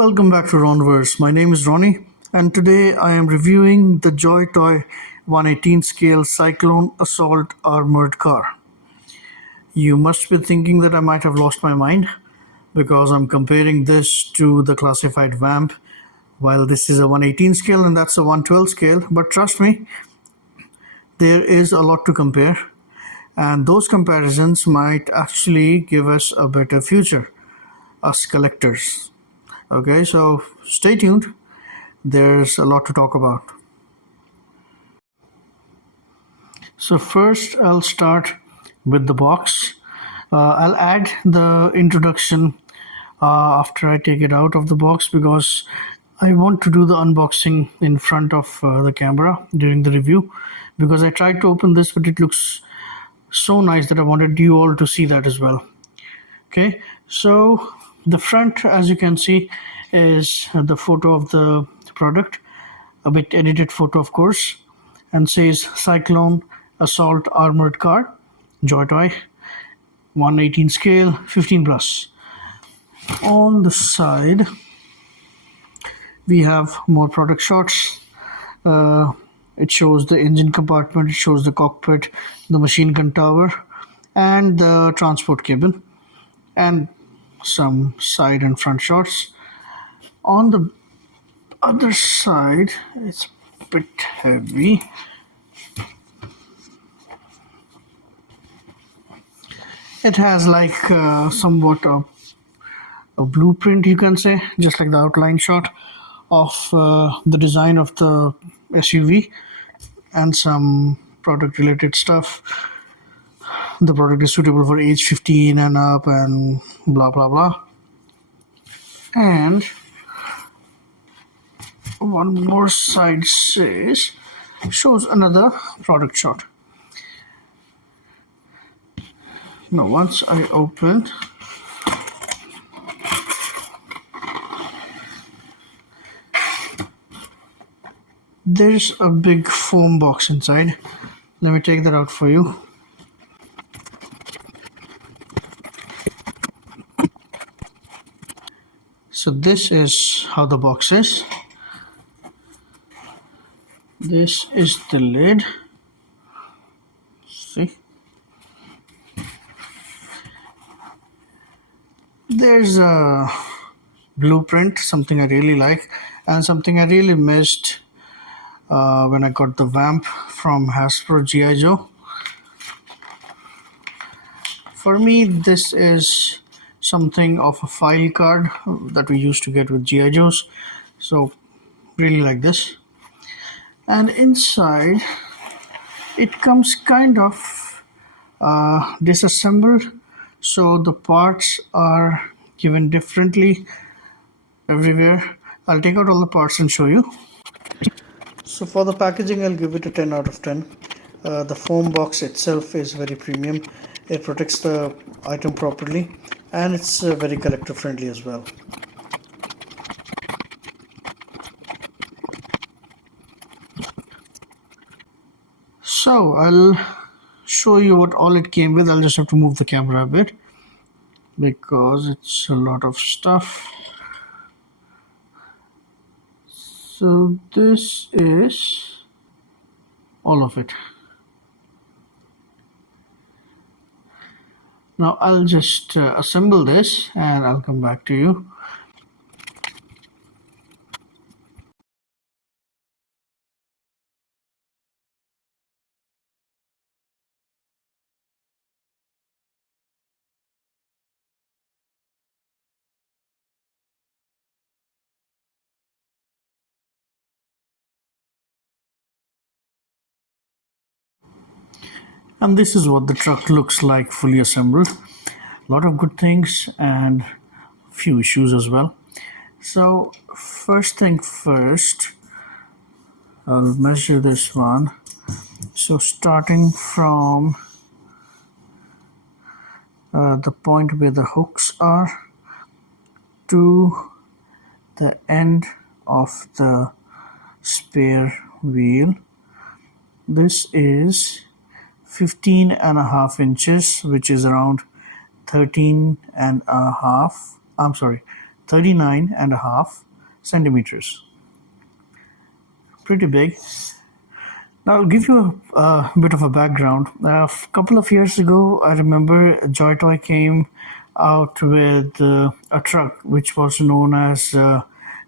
Welcome back to Ronverse. My name is Ronnie, and today I am reviewing the Joytoy 118 scale Cyclone Assault Armored Car. You must be thinking that I might have lost my mind because I'm comparing this to the classified Vamp, while this is a 118 scale and that's a 112 scale. But trust me, there is a lot to compare, and those comparisons might actually give us a better future, us collectors. Okay, so stay tuned. There's a lot to talk about. So first I'll start with the box. I'll add the introduction after I take it out of the box because I want to do the unboxing in front of the camera during the review, because I tried to open this but it looks so nice that I wanted you all to see that as well. Okay, so the front, as you can see, is the photo of the product, a bit edited photo of course, and says Cyclone Assault Armored Car, Joytoy, 118 scale, 15 plus. On the side we have more product shots. It shows the engine compartment, it shows the cockpit, the machine gun tower, and the transport cabin, and some side and front shots. On the other side, it's a bit heavy. It has like somewhat a blueprint, you can say, just like the outline shot of the design of the SUV and some product related stuff. The product is suitable for age 15 and up and blah blah blah. And one more side shows another product shot. Now once I open, there's a big foam box inside. Let me take that out for you. So this is how the box is. This is the lid. See? There's a blueprint, something I really like, and something I really missed when I got the Vamp from Hasbro Gijoe. For me, this is something of a file card that we used to get with GI Joes, so really like this. And inside it comes kind of disassembled, so the parts are given differently everywhere. I'll take out all the parts and show you. So for the packaging, I'll give it a 10 out of 10. The foam box itself is very premium. It protects the item properly, and it's very collector friendly as well. So I'll show you what all it came with. I'll just have to move the camera a bit because it's a lot of stuff. So this is all of it. Now I'll just assemble this and I'll come back to you. And this is what the truck looks like fully assembled. A lot of good things and a few issues as well. So first thing first, I'll measure this one. So starting from the point where the hooks are to the end of the spare wheel, this is 15.5 inches, which is around 13 39.5 centimeters. Pretty big. Now I'll give you a bit of a background. A couple of years ago, I remember Joytoy came out with a truck which was known as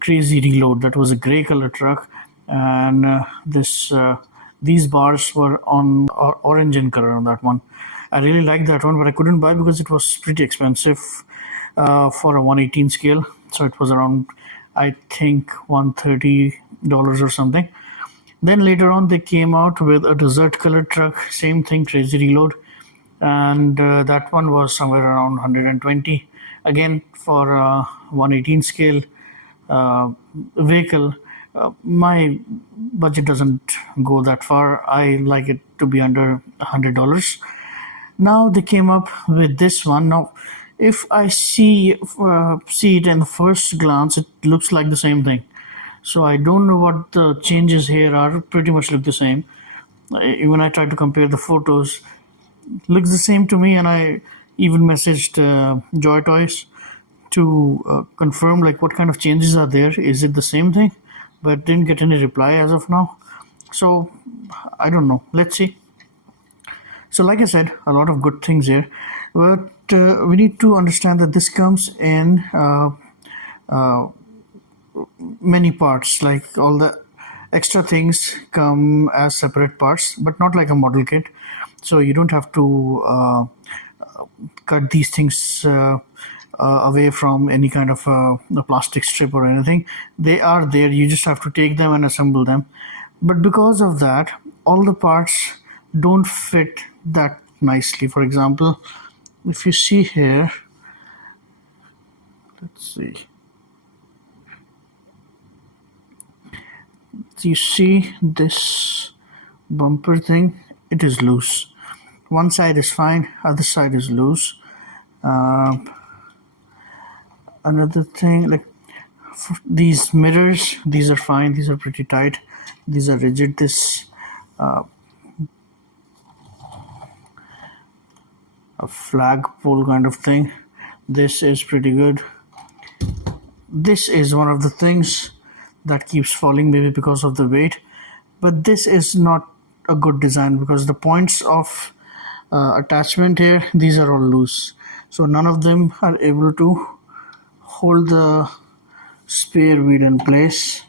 Crazy Reload. That was a grey color truck, and these bars were on orange in color on that one. I really liked that one, but I couldn't buy because it was pretty expensive for a 118 scale. So it was around, I think, $130 or something. Then later on, they came out with a desert colored truck, same thing, Crazy Reload, and that one was somewhere around 120. Again, for a 118 scale vehicle, my budget doesn't go that far. I like it to be under $100. Now they came up with this one. Now, if I see it in the first glance, it looks like the same thing. So I don't know what the changes here are. Pretty much look the same. When I try to compare the photos, looks the same to me. And I even messaged Joy Toys to confirm like what kind of changes are there. Is it the same thing? But didn't get any reply as of now. So I don't know. Let's see. So like I said, a lot of good things here, but we need to understand that this comes in many parts. Like all the extra things come as separate parts, but not like a model kit. So you don't have to cut these things away from any kind of a plastic strip or anything. They are there. You just have to take them and assemble them. But because of that, all the parts don't fit that nicely. For example, if you see here, let's see. You see this bumper thing, it is loose. One side is fine, other side is loose. Another thing, like these mirrors, these are fine, these are pretty tight, these are rigid. This a flagpole kind of thing, this is pretty good. This is one of the things that keeps falling, maybe because of the weight, but this is not a good design because the points of attachment here, these are all loose, so none of them are able to hold the spare wheel in place.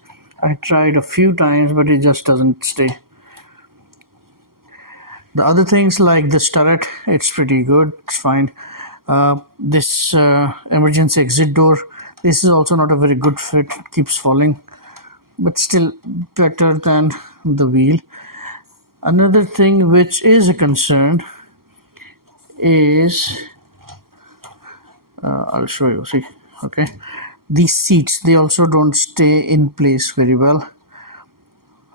I tried a few times, but it just doesn't stay. The other things like this turret, it's pretty good, it's fine. This emergency exit door, this is also not a very good fit, it keeps falling, but still better than the wheel. Another thing which is a concern is, I'll show you, see, okay, these seats, they also don't stay in place very well,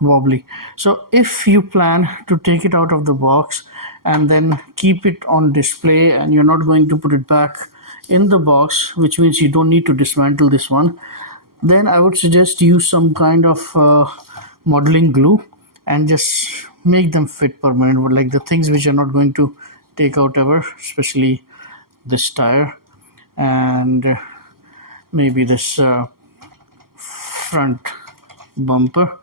wobbly. So if you plan to take it out of the box and then keep it on display and you're not going to put it back in the box, which means you don't need to dismantle this one, then I would suggest use some kind of modeling glue and just make them fit permanent, like the things which are not going to take out ever, especially this tire and maybe this front bumper,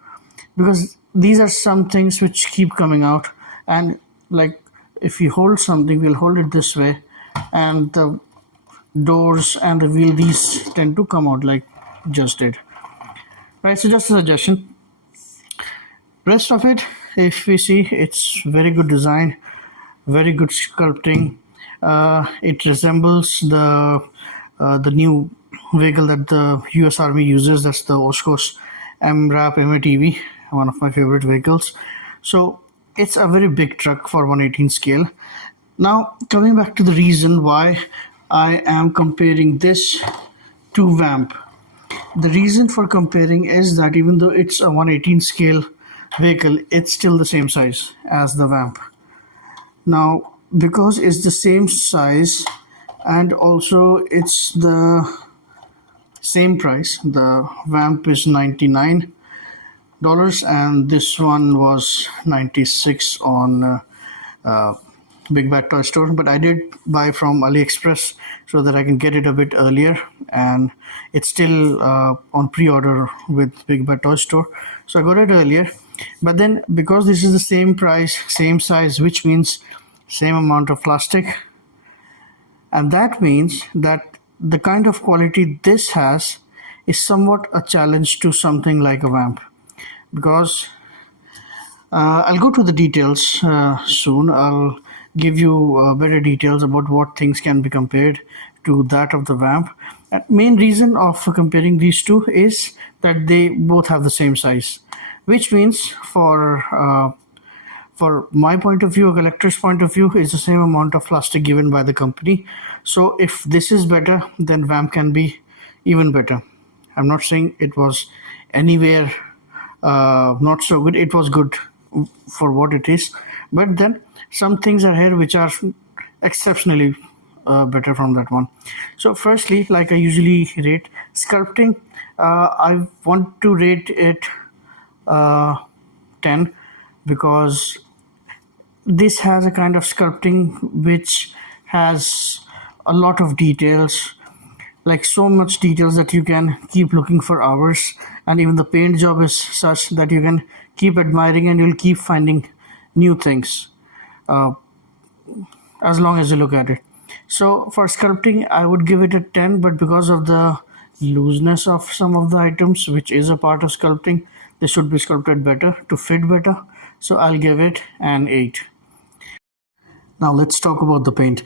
because these are some things which keep coming out. And like if you hold something, we'll hold it this way, and the doors and the wheel, these tend to come out like just did, right? So just a suggestion. Rest of it, if we see, it's very good design, very good sculpting. It resembles the new vehicle that the US Army uses, that's the Oshkosh MRAP MATV, one of my favorite vehicles. So it's a very big truck for 118 scale. Now coming back to the reason why I am comparing this to Vamp. The reason for comparing is that even though it's a 118 scale vehicle, it's still the same size as the Vamp. Now because it's the same size and also it's the same price, the Vamp is $99 and this one was $96 on Big Bad Toy Store, but I did buy from AliExpress so that I can get it a bit earlier, and it's still on pre-order with Big Bad Toy Store. So I got it earlier, but then because this is the same price, same size, which means same amount of plastic, and that means that the kind of quality this has is somewhat a challenge to something like a vamp, because I'll go to the details soon. I'll give you better details about what things can be compared to that of the vamp. Main reason of comparing these two is that they both have the same size, which means for my point of view, a collector's point of view, is the same amount of plastic given by the company. So if this is better, then vamp can be even better. I'm not saying it was anywhere not so good. It was good for what it is, but then some things are here which are exceptionally better from that one. So firstly, like I usually rate sculpting, I want to rate it 10, because this has a kind of sculpting which has a lot of details, like so much details that you can keep looking for hours, and even the paint job is such that you can keep admiring and you'll keep finding new things as long as you look at it. So for sculpting, I would give it a 10, but because of the looseness of some of the items, which is a part of sculpting, they should be sculpted better to fit better. So I'll give it an 8. Now let's talk about the paint.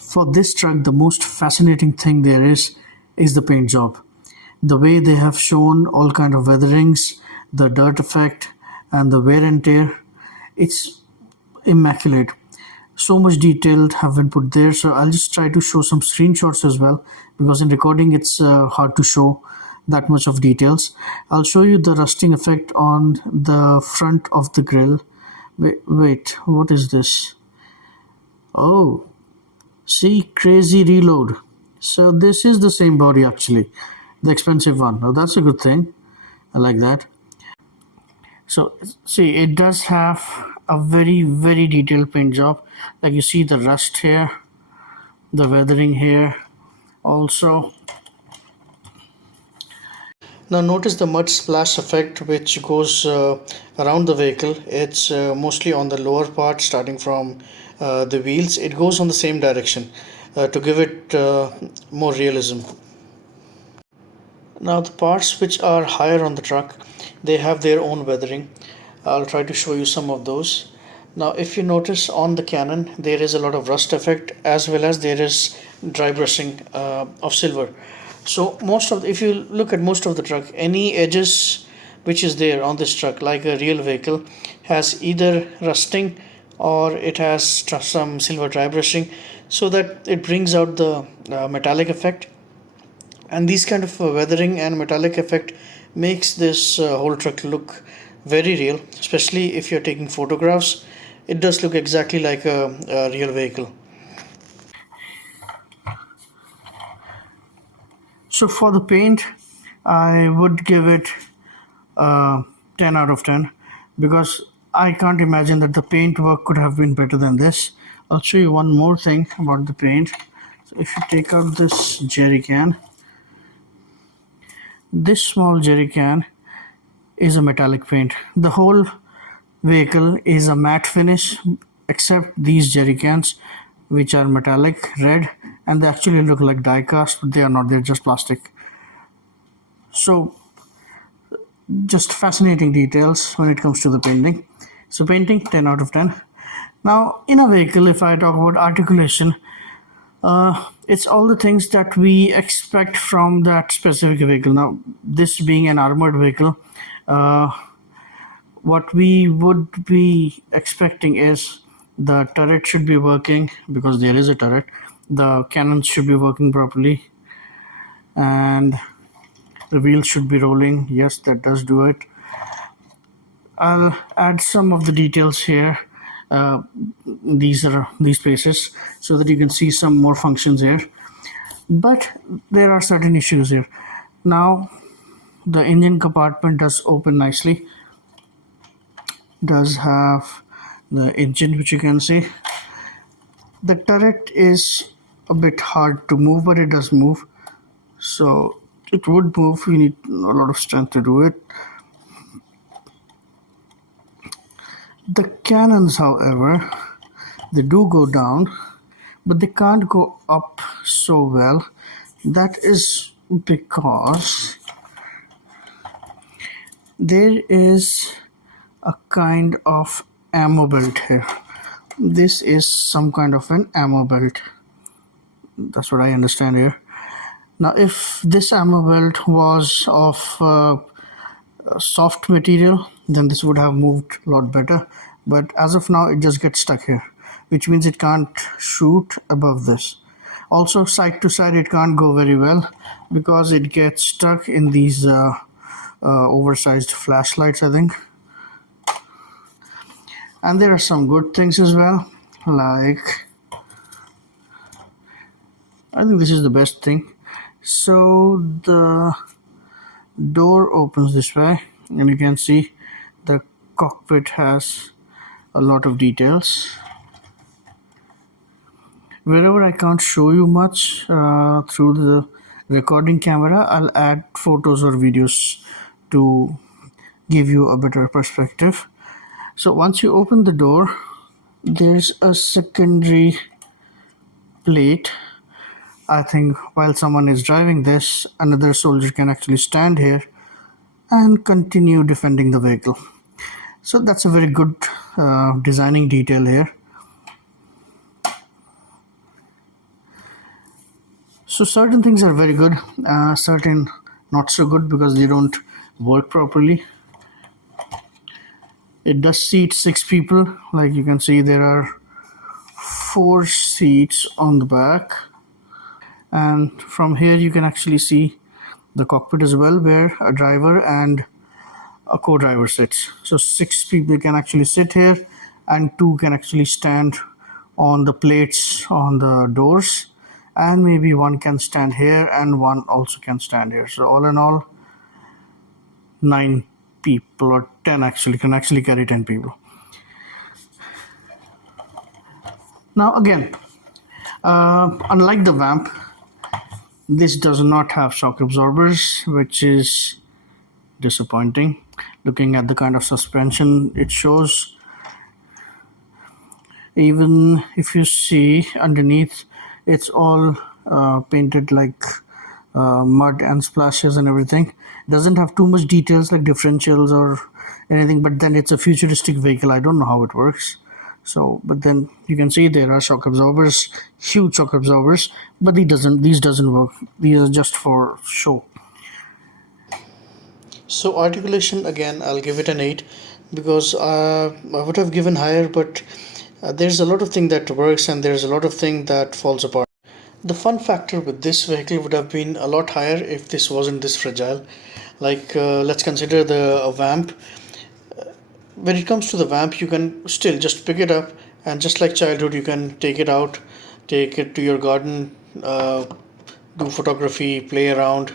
For this truck, the most fascinating thing there is the paint job. The way they have shown all kind of weatherings, the dirt effect, and the wear and tear, it's immaculate. So much detail have been put there. So I'll just try to show some screenshots as well, because in recording it's hard to show that much of details. I'll show you the rusting effect on the front of the grill. Wait, what is this? Oh, see, crazy reload. So this is the same body actually, the expensive one. Now that's a good thing. I like that. So see, it does have a very, very detailed paint job. Like you see the rust here, the weathering here also. Now notice the mud splash effect which goes around the vehicle. It's mostly on the lower part, starting from the wheels. It goes on the same direction to give it more realism. Now the parts which are higher on the truck, they have their own weathering. I'll try to show you some of those. Now if you notice on the Canon, there is a lot of rust effect, as well as there is dry brushing of silver. So if you look at most of the truck, any edges which is there on this truck, like a real vehicle, has either rusting or it has some silver dry brushing, so that it brings out the metallic effect. And these kind of weathering and metallic effect makes this whole truck look very real, especially if you're taking photographs. It does look exactly like a real vehicle. So for the paint, I would give it 10 out of 10, because I can't imagine that the paint work could have been better than this. I'll show you one more thing about the paint. So if you take out this jerry can, this small jerry can is a metallic paint. The whole vehicle is a matte finish except these jerry cans, which are metallic red, and they actually look like die cast, but they are not, they're just plastic. So just fascinating details when it comes to the painting. So painting, 10 out of 10. Now in a vehicle, if I talk about articulation, it's all the things that we expect from that specific vehicle. Now this being an armored vehicle, what we would be expecting is the turret should be working, because there is a turret. The cannons should be working properly, and the wheels should be rolling. Yes, that does do it. I'll add some of the details here. These places, so that you can see some more functions here. But there are certain issues here. Now the engine compartment does open nicely. Does have the engine, which you can see. The turret is a bit hard to move, but it does move. So it would move. You need a lot of strength to do it. The cannons, however, they do go down, but they can't go up so well. That is because there is a kind of ammo belt here. This is some kind of an ammo belt. That's what I understand here. Now, if this ammo belt was of soft material, then this would have moved a lot better. But as of now, it just gets stuck here, which means it can't shoot above this. Also, side to side, it can't go very well because it gets stuck in these oversized flashlights, I think. And there are some good things as well, like I think this is the best thing. So the door opens this way, and you can see the cockpit has a lot of details. Wherever I can't show you much through the recording camera, I'll add photos or videos to give you a better perspective. So once you open the door, there's a secondary plate. I think while someone is driving this, another soldier can actually stand here and continue defending the vehicle. So that's a very good designing detail here. So certain things are very good, certain not so good because they don't work properly. It does seat 6 people. Like you can see, there are 4 seats on the back, and from here you can actually see the cockpit as well, where a driver and a co-driver sits. So 6 people can actually sit here, and 2 can actually stand on the plates on the doors, and maybe 1 can stand here and 1 also can stand here. So all in all, 9 people, or 10 actually, can actually carry 10 people. Now again, unlike the Vamp, this does not have shock absorbers, which is disappointing. Looking at the kind of suspension it shows, even if you see underneath, it's all painted like mud and splashes and everything. It doesn't have too much details like differentials or anything, but then it's a futuristic vehicle. I don't know how it works. So, but then you can see there are shock absorbers, huge shock absorbers, but these doesn't work. These are just for show. So articulation, again, I'll give it an 8 because I would have given higher, but there's a lot of thing that works and there's a lot of thing that falls apart. The fun factor with this vehicle would have been a lot higher if this wasn't this fragile. Like let's consider the Vamp. When it comes to the Vamp, you can still just pick it up, and just like childhood, you can take it out, take it to your garden, do photography, play around.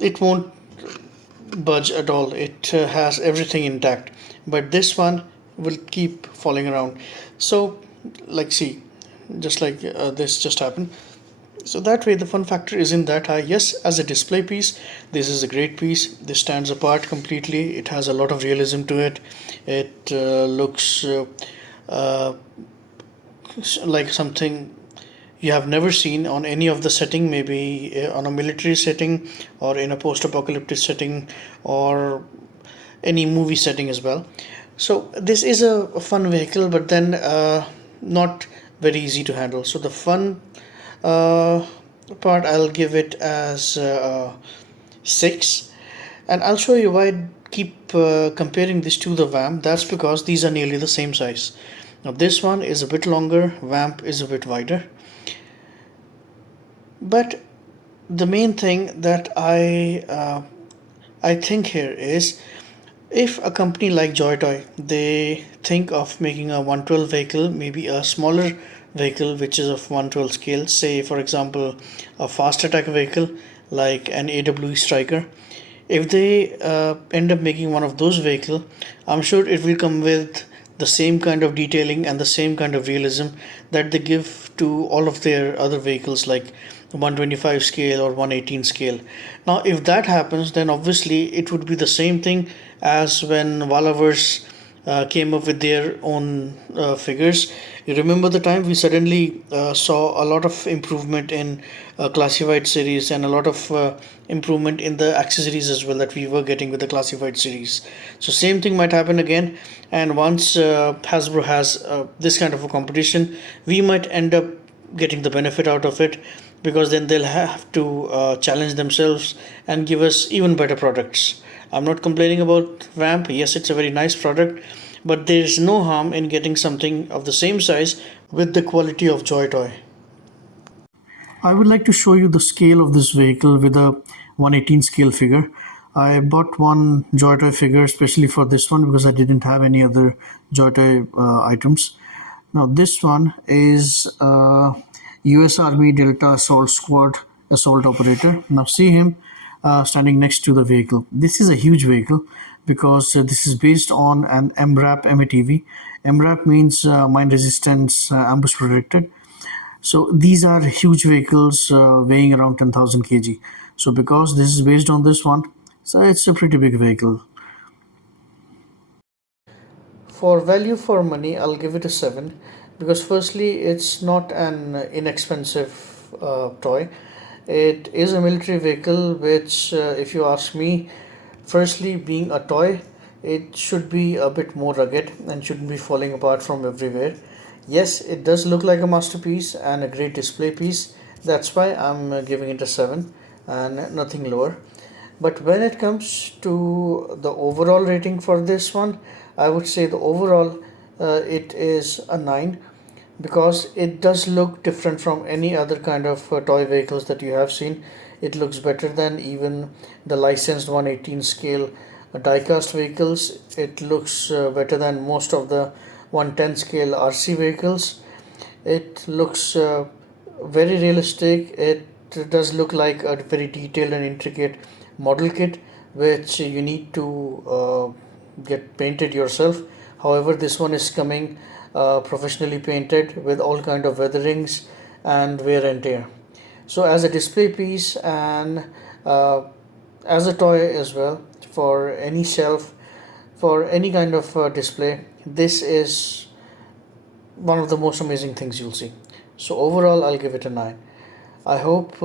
It won't budge at all. It has everything intact, but this one will keep falling around. So like, see, just like this just happened. So that way the fun factor isn't that high. Yes, as a display piece, this is a great piece. This stands apart completely. It has a lot of realism to it. It looks uh, like something you have never seen on any of the setting, maybe on a military setting or in a post-apocalyptic setting or any movie setting as well. So this is a fun vehicle, but then not very easy to handle. So the fun uh, part, I'll give it as 6, and I'll show you why I keep comparing this to the Vamp. That's because these are nearly the same size. Now this one is a bit longer, Vamp is a bit wider. But the main thing that I think here is, if a company like Joytoy, they think of making a 112 vehicle, maybe a smaller vehicle which is of 112 scale, say for example a fast attack vehicle like an AWE Striker. If they end up making one of those vehicle, I'm sure it will come with the same kind of detailing and the same kind of realism that they give to all of their other vehicles like 125 scale or 118 scale. Now, if that happens, then obviously it would be the same thing as when Valaverse came up with their own figures. You remember the time we suddenly saw a lot of improvement in classified series and a lot of improvement in the accessories as well that we were getting with the classified series. So same thing might happen again, and once Hasbro has this kind of a competition, we might end up getting the benefit out of it, because then they'll have to challenge themselves and give us even better products. I'm not complaining about Vamp. Yes, it's a very nice product, but there is no harm in getting something of the same size with the quality of Joytoy. I would like to show you the scale of this vehicle with a 118 scale figure. I bought one Joytoy figure especially for this one because I didn't have any other Joytoy items. Now this one is US Army Delta Assault Squad assault operator. Now see him standing next to the vehicle. This is a huge vehicle because this is based on an MRAP MATV. MRAP means mine resistance ambush protected. So these are huge vehicles weighing around 10,000 kg. So because this is based on this one, so it's a pretty big vehicle. For value for money, I'll give it a 7, because firstly, it's not an inexpensive toy. It is a military vehicle, which, if you ask me, firstly, being a toy, it should be a bit more rugged and shouldn't be falling apart from everywhere. Yes, it does look like a masterpiece and a great display piece. That's why I'm giving it a 7 and nothing lower. But when it comes to the overall rating for this one, I would say the overall it is a 9, because it does look different from any other kind of toy vehicles that you have seen. It looks better than even the licensed 118 scale diecast vehicles. It looks better than most of the 110 scale RC vehicles. It looks very realistic. It does look like a very detailed and intricate model kit which you need to get painted yourself. However, this one is coming professionally painted with all kind of weatherings and wear and tear. So as a display piece and uh, as a toy as well, for any shelf, for any kind of display, this is one of the most amazing things you'll see. So overall, I'll give it a 9. I hope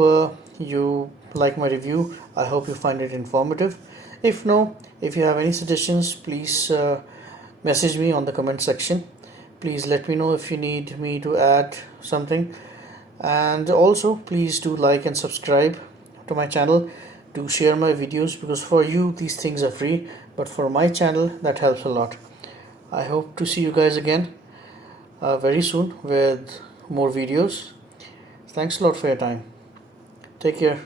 you like my review. I hope you find it informative. If no, if you have any suggestions, please message me on the comment section. Please let me know if you need me to add something. And also, please do like and subscribe to my channel. Do share my videos, because for you, these things are free. But for my channel, that helps a lot. I hope to see you guys again very soon with more videos. Thanks a lot for your time. Take care.